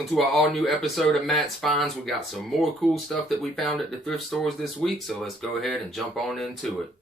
Welcome to our all-new episode of Matt's Finds. We got some more cool stuff that we found at the thrift stores this week, so let's go ahead and jump on into it.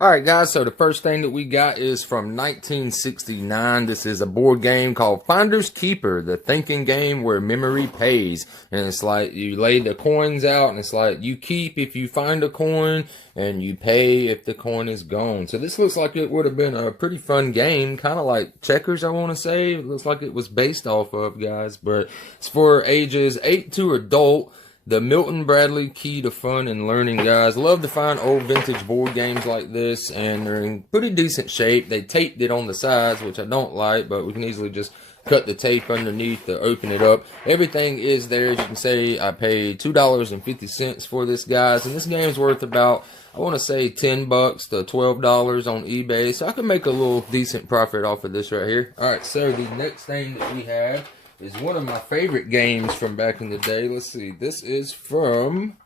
Alright guys, so the first thing that we got is from 1969. This is a board game called Finders Keeper, the thinking game where memory pays. And it's like you lay the coins out and it's like you keep if you find a coin and you pay if the coin is gone. So this looks like it would have been a pretty fun game, kind of like checkers I want to say. It looks like it was based off of, guys, but it's for ages 8 to adult. The Milton Bradley Key to Fun and Learning, guys. Love to find old vintage board games like this, and they're in pretty decent shape. They taped it on the sides, which I don't like, but we can easily just cut the tape underneath to open it up. Everything is there. As you can see, I paid $2.50 for this, guys, and this game's worth about, I want to say, $10 to $12 on eBay, so I can make a little decent profit off of this right here. Alright, so the next thing that we have is one of my favorite games from back in the day. Let's see. This is from...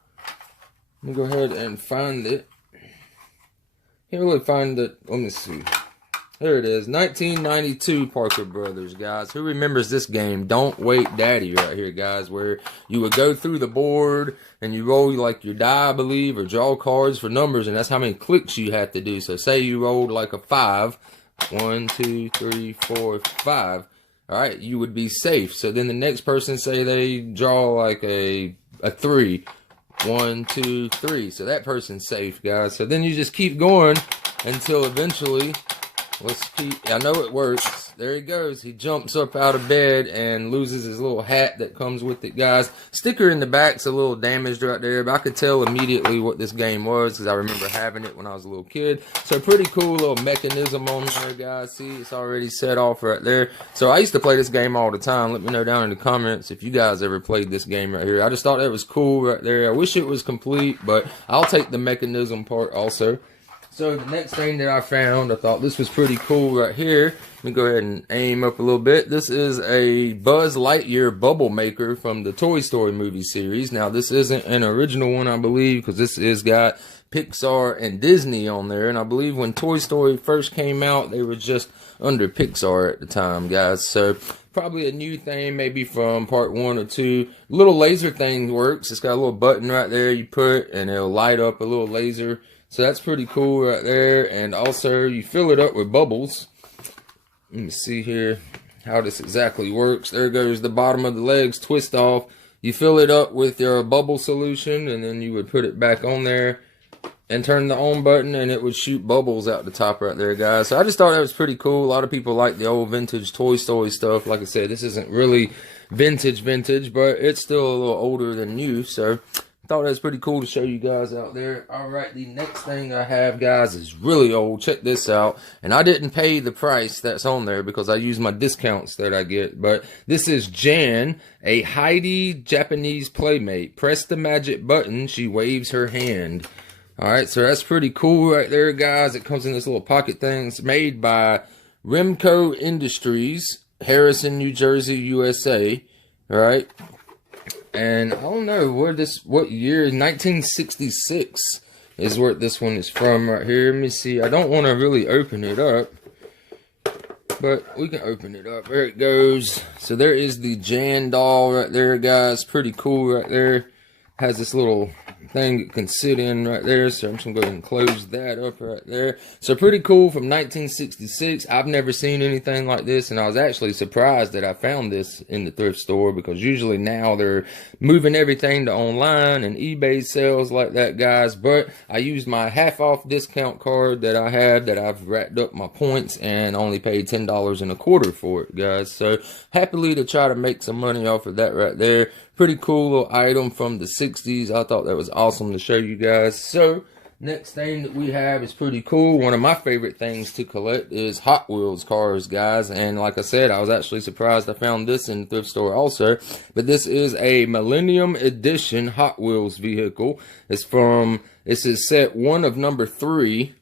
Let me go ahead and find it. Can't really find it. Let me see. There it is. 1992 Parker Brothers, guys. Who remembers this game? Don't Wait Daddy right here, guys, where you would go through the board and you roll like your die, I believe, or draw cards for numbers, and that's how many clicks you have to do. So say you rolled like a 5. 1, 2, 3, 4, 5. Alright, you would be safe. So then the next person, say they draw like a 3. 1, 2, 3. So that person's safe, guys. So then you just keep going until eventually, I know it works. There he goes. He jumps up out of bed and loses his little hat that comes with it, guys. Sticker in the back's a little damaged right there, but I could tell immediately what this game was because I remember having it when I was a little kid. So pretty cool little mechanism on there, guys. See, it's already set off right there. So I used to play this game all the time. Let me know down in the comments if you guys ever played this game right here. I just thought that was cool right there. I wish it was complete, but I'll take the mechanism part also. So the next thing that I found, I thought this was pretty cool right here. Let me go ahead and aim up a little bit. This is a Buzz Lightyear bubble maker from the Toy Story movie series. Now this isn't an original one, I believe, because this is got Pixar and Disney on there. And I believe when Toy Story first came out, they were just under Pixar at the time, guys. So probably a new thing, maybe from part 1 or 2. Little laser thing works. It's got a little button right there you put, and it'll light up a little laser. So that's pretty cool right there. And also you fill it up with bubbles. Let me see here how this exactly works. There goes the bottom of the legs, twist off. You fill it up with your bubble solution, and then you would put it back on there and turn the on button, and it would shoot bubbles out the top right there, guys. So I just thought that was pretty cool. A lot of people like the old vintage Toy Story stuff. Like I said, this isn't really vintage, but it's still a little older than new. So thought that was pretty cool to show you guys out there. Alright, the next thing I have, guys, is really old. Check this out. And I didn't pay the price that's on there because I use my discounts that I get. But this is Jan, a Heidi Japanese playmate. Press the magic button. She waves her hand. Alright, so that's pretty cool right there, guys. It comes in this little pocket thing. It's made by Remco Industries, Harrison, New Jersey, USA. Alright. And I don't know what year, 1966 is where this one is from right here. Let me see. I don't want to really open it up, but we can open it up. There it goes. So there is the Jan doll right there, guys. Pretty cool right there. Has this little thing it can sit in right there. So I'm just going to go ahead and close that up right there. So pretty cool from 1966. I've never seen anything like this, and I was actually surprised that I found this in the thrift store because usually now they're moving everything to online and eBay sales like that, guys. But I used my half off discount card that I had that I've racked up my points and only paid $10.25 for it, guys. So happily to try to make some money off of that right there. Pretty cool little item from the 60s. I thought that was awesome to show you guys. So next thing that we have is pretty cool. One of my favorite things to collect is Hot Wheels cars, guys. And like I said, I was actually surprised I found this in the thrift store also. But this is a Millennium Edition Hot Wheels vehicle. This is set 1 of number 3.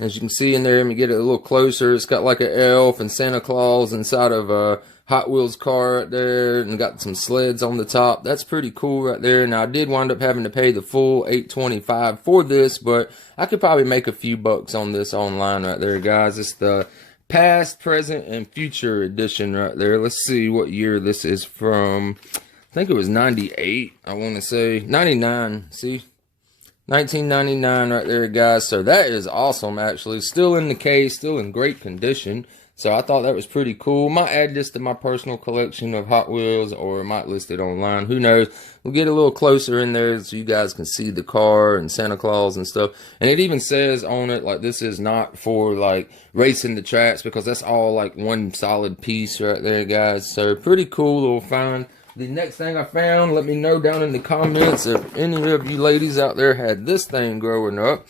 As you can see in there, let me get it a little closer. It's got like an elf and Santa Claus inside of a Hot Wheels car right there, and got some sleds on the top. That's pretty cool right there. Now I did wind up having to pay the full $8.25 for this, but I could probably make a few bucks on this online right there, guys. It's the past, present, and future edition right there. Let's see what year this is from. I think it was 98, I want to say. 99, see? 1999 right there, guys. So that is awesome, actually. Still in the case, still in great condition. So I thought that was pretty cool. Might add this to my personal collection of Hot Wheels, or might list it online. Who knows? We'll get a little closer in there so you guys can see the car and Santa Claus and stuff. And it even says on it, like, this is not for, like, racing the tracks, because that's all, like, one solid piece right there, guys. So pretty cool little find. The next thing I found, let me know down in the comments if any of you ladies out there had this thing growing up.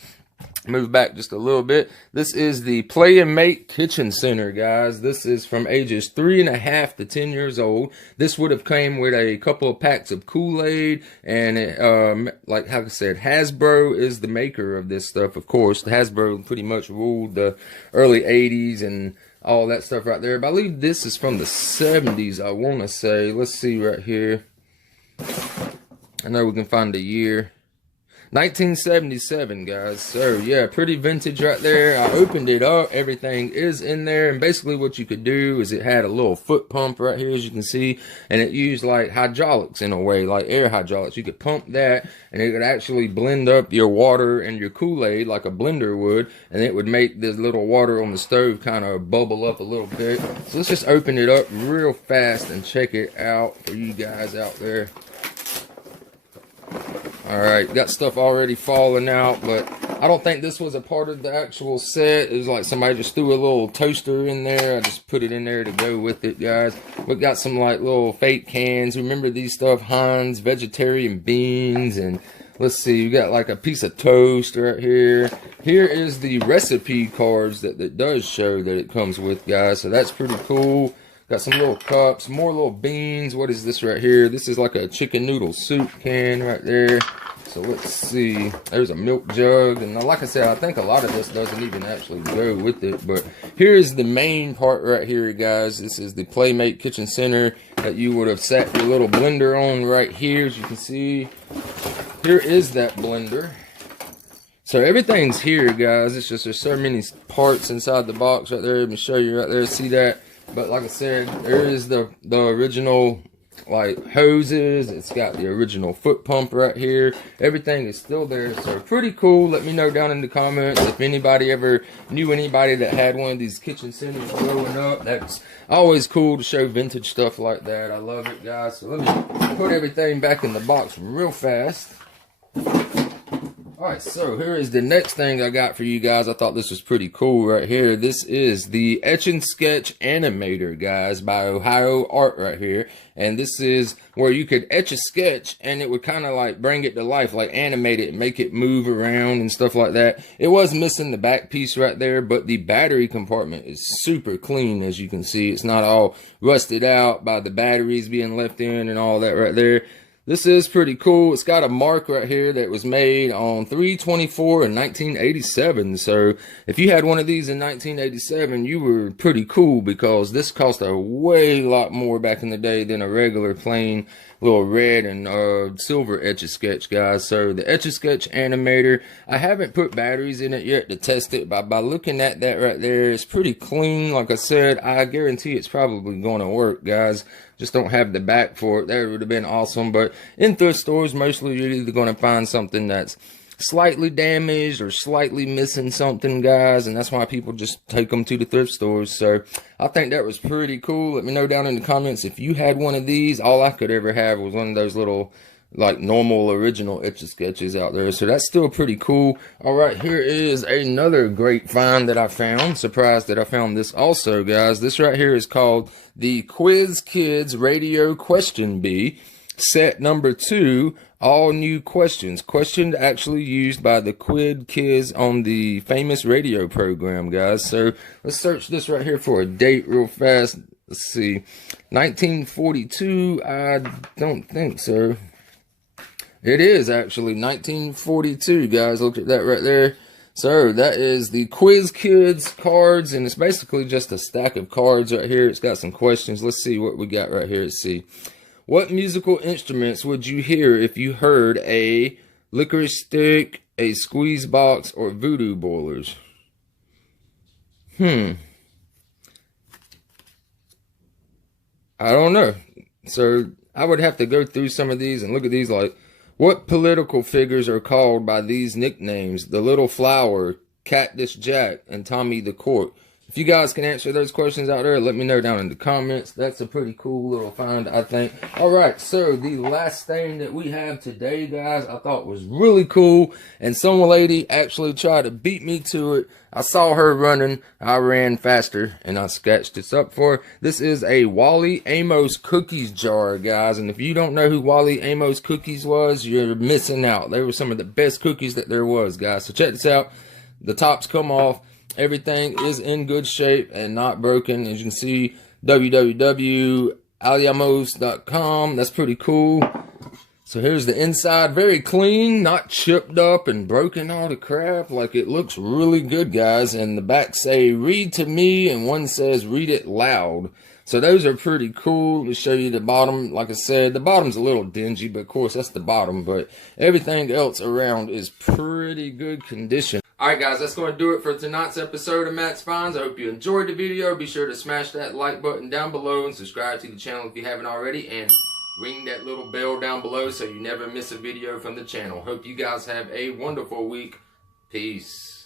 Move back just a little bit. This is the Play and Make Kitchen Center, guys. This is from ages 3.5 to 10 years old. This would have came with a couple of packs of Kool-Aid, and it, like how I said, Hasbro is the maker of this stuff, of course. Hasbro pretty much ruled the early 80s and all that stuff right there. But I believe this is from the 70s, I want to say. Let's see right here. I know we can find the year. 1977, guys. So yeah, pretty vintage right there. I opened it up, everything is in there, and basically what you could do is it had a little foot pump right here, as you can see, and it used like hydraulics in a way, like air hydraulics. You could pump that and it would actually blend up your water and your Kool-Aid like a blender would, and it would make this little water on the stove kind of bubble up a little bit. So let's just open it up real fast and check it out for you guys out there. Alright, got stuff already falling out, but I don't think this was a part of the actual set. It was like somebody just threw a little toaster in there. I just put it in there to go with it, guys. We got some like little fake cans. Remember these stuff? Heinz vegetarian beans, and let's see, you got like a piece of toast right here. Here is the recipe cards that does show that it comes with, guys. So that's pretty cool. Got some little cups, more little beans. What is this right here? This is like a chicken noodle soup can right there. So let's see. There's a milk jug. And like I said, I think a lot of this doesn't even actually go with it. But here's the main part right here, guys. This is the Playmate Kitchen Center that you would have set your little blender on right here. As you can see, here is that blender. So everything's here, guys. It's just there's so many parts inside the box right there. Let me show you right there. See that? But like I said, there is the original like hoses. It's got the original foot pump right here. Everything is still there, so pretty cool. Let me know down in the comments if anybody ever knew anybody that had one of these kitchen centers growing up. That's always cool to show vintage stuff like that. I love it, guys. So let me put everything back in the box real fast. Alright, so here is the next thing I got for you guys. I thought this was pretty cool right here. This is the Etch-A-Sketch Animator, guys, by Ohio Art right here. And this is where you could etch a sketch and it would kind of like bring it to life, like animate it, make it move around and stuff like that. It was missing the back piece right there, but the battery compartment is super clean, as you can see. It's not all rusted out by the batteries being left in and all that right there. This is pretty cool. It's got a mark right here that was made on 3/24 in 1987. So if you had one of these in 1987, you were pretty cool, because this cost a way lot more back in the day than a regular plain little red and silver Etch-A-Sketch, guys. So the Etch-A-Sketch Animator, I haven't put batteries in it yet to test it, but by looking at that right there, it's pretty clean. Like I said, I guarantee it's probably going to work, guys. Just don't have the back for it. That would have been awesome. But in thrift stores, mostly you're either going to find something that's slightly damaged or slightly missing something, guys, and that's why people just take them to the thrift stores. So I think that was pretty cool. Let me know down in the comments if you had one of these. All I could ever have was one of those little like normal original Etch-A-Sketches out there, so that's still pretty cool. All right, here is another great find that I found. Surprised that I found this also, guys. This right here is called the Quiz Kids Radio Question Bee, set number 2. All new questions. Questions actually used by the Quiz Kids on the famous radio program, guys. So let's search this right here for a date real fast. Let's see. 1942. I don't think so. It is actually 1942, guys. Look at that right there. So that is the Quiz Kids cards, and it's basically just a stack of cards right here. It's got some questions. Let's see what we got right here. Let's see. What musical instruments would you hear if you heard a licorice stick, a squeeze box, or voodoo boilers? I don't know. So I would have to go through some of these and look at these like, what political figures are called by these nicknames? The Little Flower, Cactus Jack, and Tommy the Court. If you guys can answer those questions out there, let me know down in the comments. That's a pretty cool little find, I think. Alright, so the last thing that we have today, guys, I thought was really cool. And some lady actually tried to beat me to it. I saw her running. I ran faster, and I sketched this up for her. This is a Wally Amos cookies jar, guys. And if you don't know who Wally Amos cookies was, you're missing out. They were some of the best cookies that there was, guys. So check this out. The tops come off. Everything is in good shape and not broken. As you can see, www.aliamos.com. That's pretty cool. So here's the inside. Very clean, not chipped up and broken all the crap. Like, it looks really good, guys. And the back say, read to me, and one says, read it loud. So those are pretty cool. To show you the bottom, like I said, the bottom's a little dingy, but of course that's the bottom. But everything else around is pretty good condition. Alright guys, that's going to do it for tonight's episode of Matt's Finds. I hope you enjoyed the video. Be sure to smash that like button down below and subscribe to the channel if you haven't already. And ring that little bell down below so you never miss a video from the channel. Hope you guys have a wonderful week. Peace.